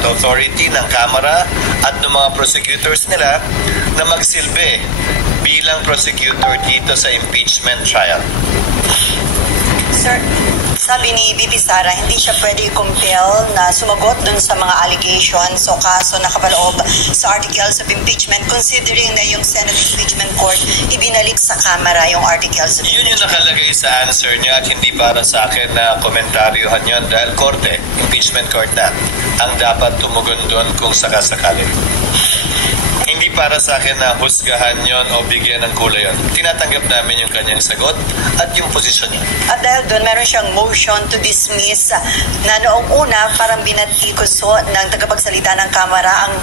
authority ng Kamara at ng mga prosecutors nila na magsilbi bilang prosecutor dito sa impeachment trial. Sir, sabi ni VP Sara, hindi siya pwede compel na sumagot dun sa mga allegations o kaso na kapaloob sa articles of impeachment, considering na yung Senate Impeachment Court ibinalik sa Kamara yung articles of Yun impeachment. yung nakalagay sa answer niya at hindi para sa akin na komentaryuhan yun dahil korte, impeachment court na, ang dapat tumugon doon kung sakasakali. Hindi para sa akin na husgahan yon o bigyan ng kulay yon. Tinatanggap namin yung kanyang sagot at yung posisyon niya. At dahil doon, meron siyang motion to dismiss na noong una parang binatikuso ng tagapagsalita ng Kamara ang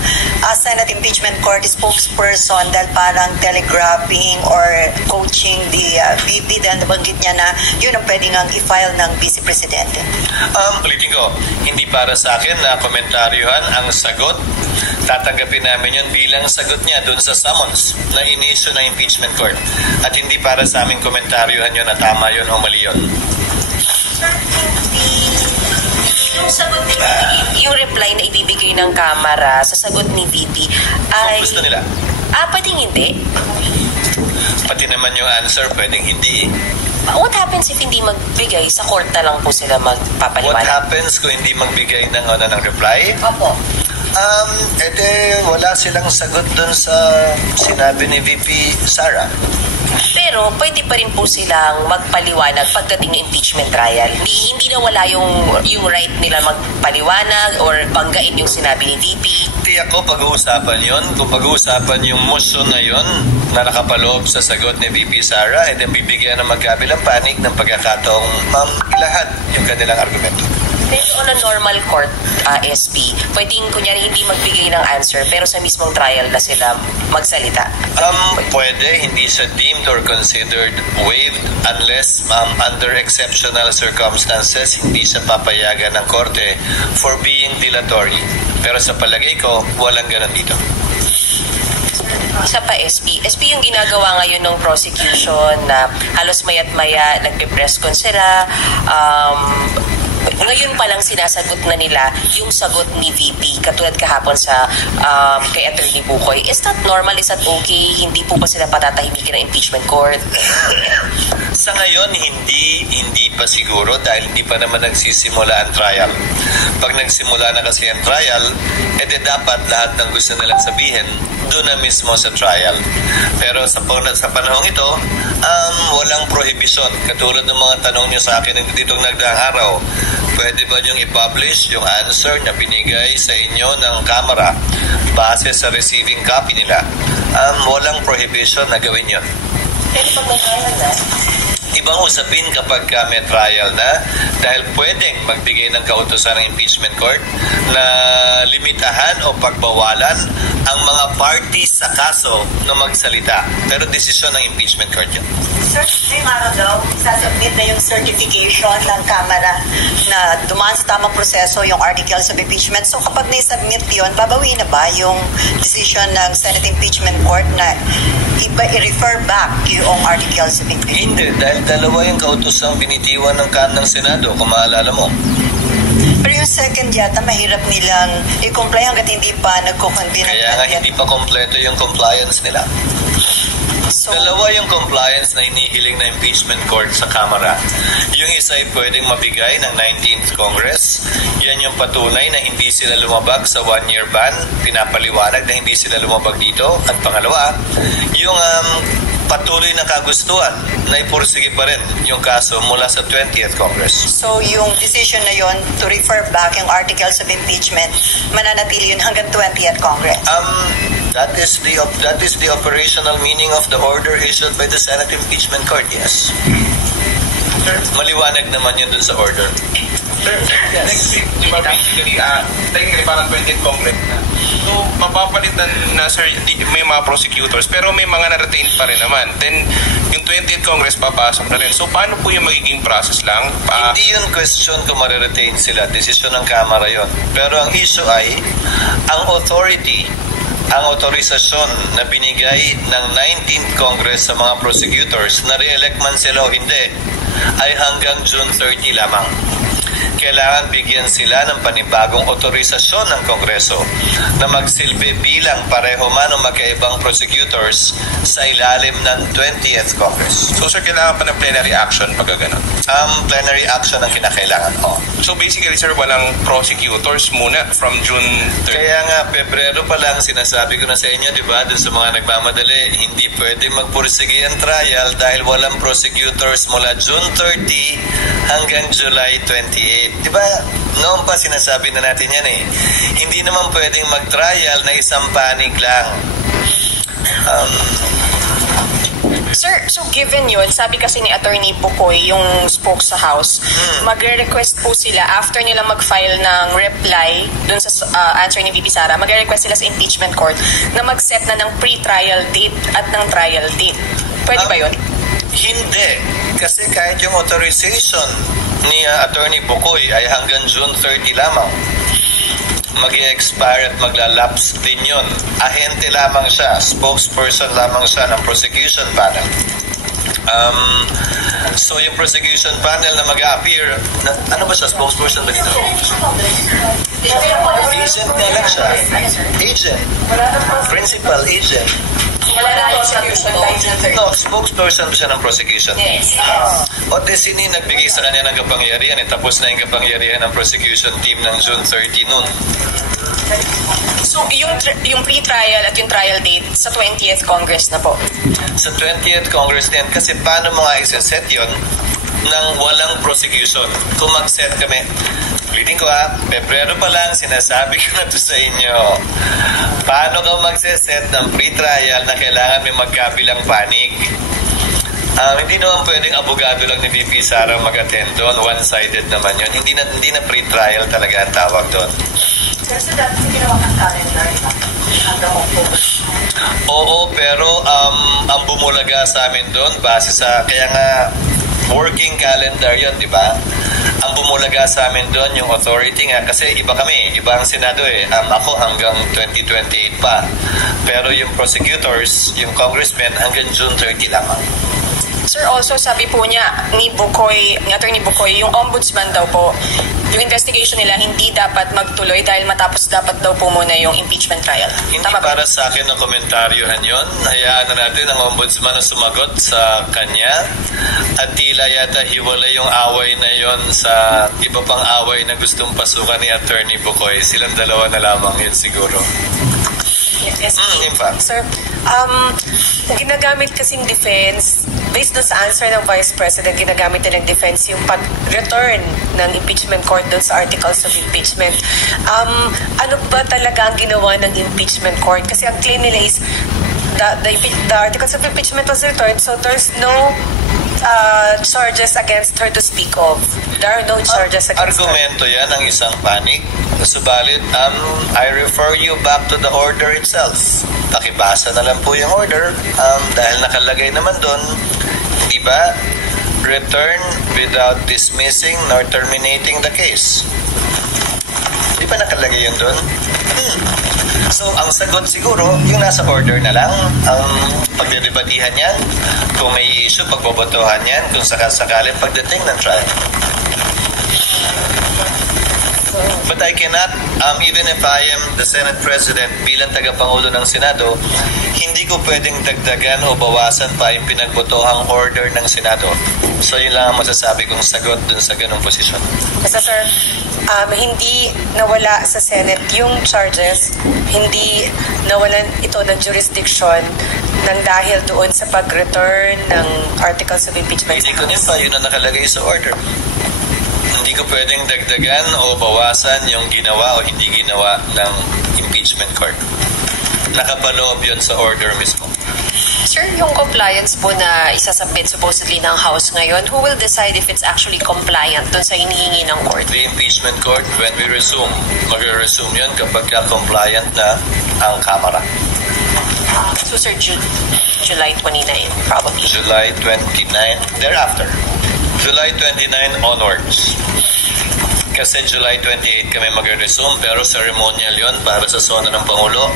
Senate Impeachment Court spokesperson dahil parang telegraphing or coaching the VP dahil nabanggit niya na yun ang pwedeng ang i-file ng Vice Presidente. Ulitin ko, hindi para sa akin na komentaryuhan ang sagot. Tatanggapin namin yun bilang sagot niya doon sa summons na inisyu ng impeachment court. At hindi para sa aming komentaryuhan yun na tama yun o mali yun. Yung sagot ni yung reply na ibibigay ng Kamara sa sagot ni VP ay... Kung gusto nila. Pwedeng hindi. Pati naman yung answer, pwedeng hindi. What happens if hindi magbigay? Sa court na lang po sila magpapaliwanag. What happens kung hindi magbigay ng reply? Opo. Wala silang sagot dun sa sinabi ni VP Sara. Pero pwede pa rin po silang magpaliwanag pagdating ng impeachment trial. Hindi na wala yung right nila magpaliwanag or banggain yung sinabi ni VP. Hindi ako pag-uusapan yon. Kung pag-uusapan yung motion na yon na nakapaloob sa sagot ni VP Sara, then bibigyan ng magkabilang panig ng pagkakataong ilahat yung kanilang argumento. Pero on a normal court, SP, pwedeng kunyari hindi magbigay ng answer pero sa mismong trial na sila magsalita? Pwede, hindi siya deemed or considered waived unless under exceptional circumstances hindi siya papayagan ng korte for being dilatory. Pero sa palagay ko, walang ganun dito. Isa pa, SP yung ginagawa ngayon ng prosecution na halos maya't maya nagpe-press con sila, ngayon pa lang sinasagot na nila yung sagot ni VP katulad kahapon sa kay Attorney Bukoy. Is that normal? Is that okay? Hindi po ba sila patatahimikin ng impeachment court? Sa ngayon, hindi pa siguro dahil hindi pa naman nagsisimula ang trial. Pag nagsimula na kasi ang trial, dapat lahat ng gusto nilang sabihin doon na mismo sa trial. Pero sa panahong ito, walang prohibition. Katulad ng mga tanong niyo sa akin ditong nagdaang araw, pwede ba niyong i-publish yung answer na binigay sa inyo ng Kamara base sa receiving copy nila? Walang prohibition na gawin yun. Pero pag may trial na? Ibang usapin kapag may trial na dahil pwedeng magbigay ng kautusan ng impeachment court na limitahan o pagbawalan ang mga parties sa kaso na magsalita. Pero desisyon ng impeachment court yun. Sir, may araw daw, sasubmit na yung certification ng Kamara na dumaan sa tamang proseso yung articles of impeachment. So kapag na-submit yun, babawi na ba yung decision ng Senate Impeachment Court na i-refer back yung articles of impeachment? Hindi, dahil dalawa yung kautosang binitiwan ng Senado, kung maalala mo. Pero yung second yata, mahirap nilang i-comply hanggat hindi pa nagko-convene. Kaya nga hindi pa kompleto yung compliance nila. So, dalawa yung compliance na inihiling na impeachment court sa Kamara. Yung isa ay pwedeng mabigay ng 19th Congress. Yan yung patunay na hindi sila lumabag sa one-year ban. Pinapaliwanag na hindi sila lumabag dito. At pangalawa, yung patuloy na kagustuhan na ipursige pa rin yung kaso mula sa 20th Congress. So yung decision na yon to refer back yung articles of impeachment, mananatili yun hanggang 20th Congress? That is the operational meaning of the order issued by the Senate Impeachment Court, yes. Maliwanag naman yun dun sa order. Sir, next week, di ba basically, technically parang 20th Congress na. So, mapapalitan na, sir, may mga prosecutors, pero may mga na-retain pa rin naman. Then, yung 20th Congress papasok na rin. So, paano po yung magiging process lang? Hindi yun question kung mariretain sila. Desisyon ng Kamara yun. Pero ang issue ay, ang autorisasyon na binigay ng 19th Congress sa mga prosecutors na re-elect man sila o hindi ay hanggang June 30 lamang. kailangan bigyan sila ng panibagong otorisasyon ng Kongreso na magsilbi bilang pareho man o magkaibang prosecutors sa ilalim ng 20th Congress. So sir, kailangan pa ng plenary action pagka ganun? Plenary action ang kinakailangan. So basically sir, walang prosecutors muna from June 3rd? Kaya nga, Pebrero pa lang sinasabi ko na sa inyo, di ba, dun sa mga nagmamadali, hindi pwede magpursige ang trial dahil walang prosecutors mula June 30 hanggang July 28. Di ba, noon pa sinasabi na natin yan eh. Hindi naman pwedeng mag-trial na isang panig lang. Sir, so given yun, sabi kasi ni Attorney Bukoy, yung spoke sa House, magre-request po sila after nila mag-file ng reply dun sa answer ni VP Sara, magre-request sila sa impeachment court na mag-set na ng pre-trial date at ng trial date. Pwede ba yun? Hindi. Kasi kahit yung authorization ni Attorney Bukoy ay hanggang June 30 lamang. Mag-i-expire at maglalapse din yun. Ahente lamang siya, spokesperson lamang siya ng prosecution panel. So yung prosecution panel na mag-a-appear, ano ba siya? Spokesperson ba dito? Agent nga lang siya. Agent. Principal agent. No, spokesperson siya ng prosecution. Yes. O sino yung nagbigay sa kanya ng kapangyarihan? Tapos na yung kapangyarihan ng prosecution team ng June 30 noon. So yung pre-trial at yung trial date sa 20th Congress na po? Sa 20th Congress din. Kasi paano mga isa-set yun ng walang prosecution? Kung mag-set kami, ulitin ko Pebrero pa lang sinasabi ko na to sa inyo. Paano ka magse-set ng pre-trial na kailangan may magkabilang panig? Hindi naman pwedeng abogado lang ni VP Sara mag-attend doon. One-sided naman yun. Hindi na pre-trial talaga ang tawag doon. Kasi dati ginawa ng calendar hanggang October. Oo, pero ang bumulaga sa amin doon base sa, kaya nga working calendar yon, di ba? Ang bumulaga sa amin doon yung authority nga kasi iba kami, iba ang Senado eh. Ako hanggang 2028 pa. Pero yung prosecutors, yung congressmen hanggang June 30 lamang. Sir, also sabi po niya ni Attorney Bukoy, yung ombudsman daw po, yung investigation nila hindi dapat magtuloy dahil matapos dapat daw po muna yung impeachment trial. Hindi Tama para sa akin ang komentaryohan yon. Hayaan na natin ang ombudsman na sumagot sa kanya at tila yata hiwalay yung away na yon sa iba pang away na gustong pasukan ni Attorney Bukoy. Silang dalawa na lamang yun siguro. Yes, In fact. Sir, ginagamit kasing defense, based doon sa answer ng Vice President, ginagamit nilang defense yung pag-return ng impeachment court doon sa articles of impeachment. Ano ba talaga ang ginawa ng impeachment court? Kasi ang claim nila is the articles of impeachment was returned, so there's no charges against her to speak of. There are no charges against Argumento yan ng isang panig. Subalit, I refer you back to the order itself. Pakibasa na lang po yung order dahil nakalagay naman doon, di ba? Return without dismissing nor terminating the case. Di ba nakalagay yun doon? So, ang sagot siguro, yung nasa order na lang, ang pagdedebatihan yan, kung may issue, pagbobotohan yan, kung sakasakali pagdating ng trial. But I cannot, even if I am the Senate President bilang tagapangulo ng Senado, hindi ko pwedeng dagdagan o bawasan pa yung pinagbotohang order ng Senado. So yun lang ang masasabi kong sagot dun sa ganung posisyon. Basta sir, hindi nawala sa Senate yung charges, hindi nawalan ito ng jurisdiction nang dahil doon sa pag-return ng articles of impeachment. Hindi ko din pa, yun ang nakalagay sa order. Hindi ko pwedeng dagdagan o bawasan yung ginawa o hindi ginawa ng impeachment court. Nakapaloob yun sa order mismo. Sir, yung compliance po na isasubmit supposedly ng House ngayon, who will decide if it's actually compliant dun sa hinihingi ng court? The impeachment court, when we resume, mag-resume yun kapag compliant na ang Kamara. So sir, July 29 probably. July 29, thereafter. July 29 onwards. Kasi July 28 kami mag-resume pero ceremonial yon para sa sona ng Pangulo.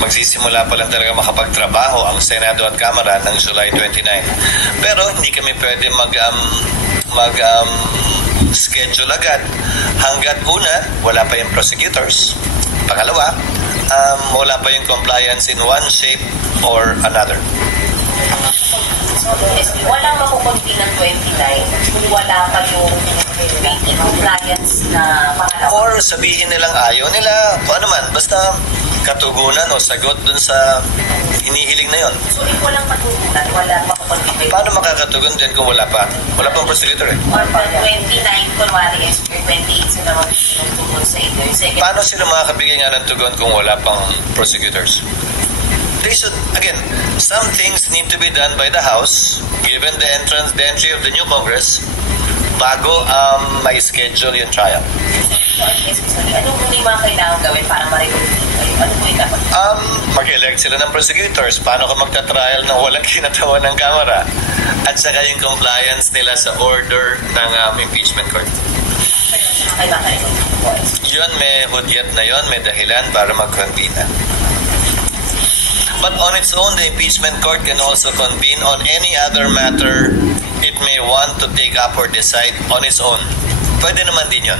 Magsisimula pa lang talaga makapagtrabaho ang Senado at Kamara ng July 29. Pero hindi kami pwede schedule agad. Hanggat una, wala pa yung prosecutors. Pangalawa, wala pa yung compliance in one shape or another. So, walang makukunti ng 29 kung wala pa yung compliance na pangalawa. Or sabihin nilang ayaw nila, kung ano man, basta katugunan o sagot dun sa hinihiling na yon. So, if walang katugunan, wala makukunti. Paano makakatugon din kung wala pa? Wala pang prosecutor eh. Or pag 29, kunwari, or 28 sila magtugon sa ito. Paano sila makakabigay nga ng tugon kung wala pang prosecutors? They should, again, some things need to be done by the House, given the entry of the new Congress, bago may schedule yung trial. Anong may mga kailangan gawin para ma-remove kayo? Ano po yung dapat? Mag-elect sila ng prosecutors. Paano ka magta-trial na walang kinatawan ng Kamara? At saka yung compliance nila sa order ng impeachment court. Yun, may hudyat na yun, may dahilan para mag-convene. But on its own, the impeachment court can also convene on any other matter it may want to take up or decide on its own. Pwede naman din yun.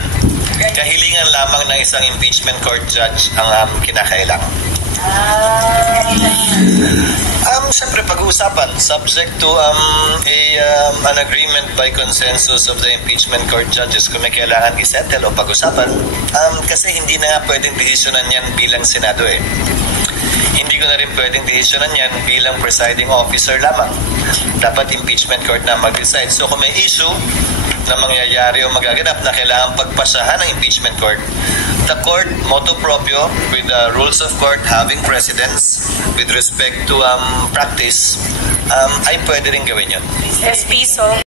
Kahilingan lamang ng isang impeachment court judge ang kinakailangan. Siyempre pag-uusapan, subject to an agreement by consensus of the impeachment court judges kung may kailangan isettle o pag-usapan. Kasi hindi na pwedeng desisyonan yan bilang Senado eh. Hindi ko na rin pwedeng desisyonan yan bilang presiding officer lamang. Dapat impeachment court na mag-decide. So kung may issue na mangyayari o magaganap na kailangan pagpasahan ng impeachment court, the court, motu proprio, with the rules of court having precedence with respect to practice, ay pwede rin gawin yun. SP, so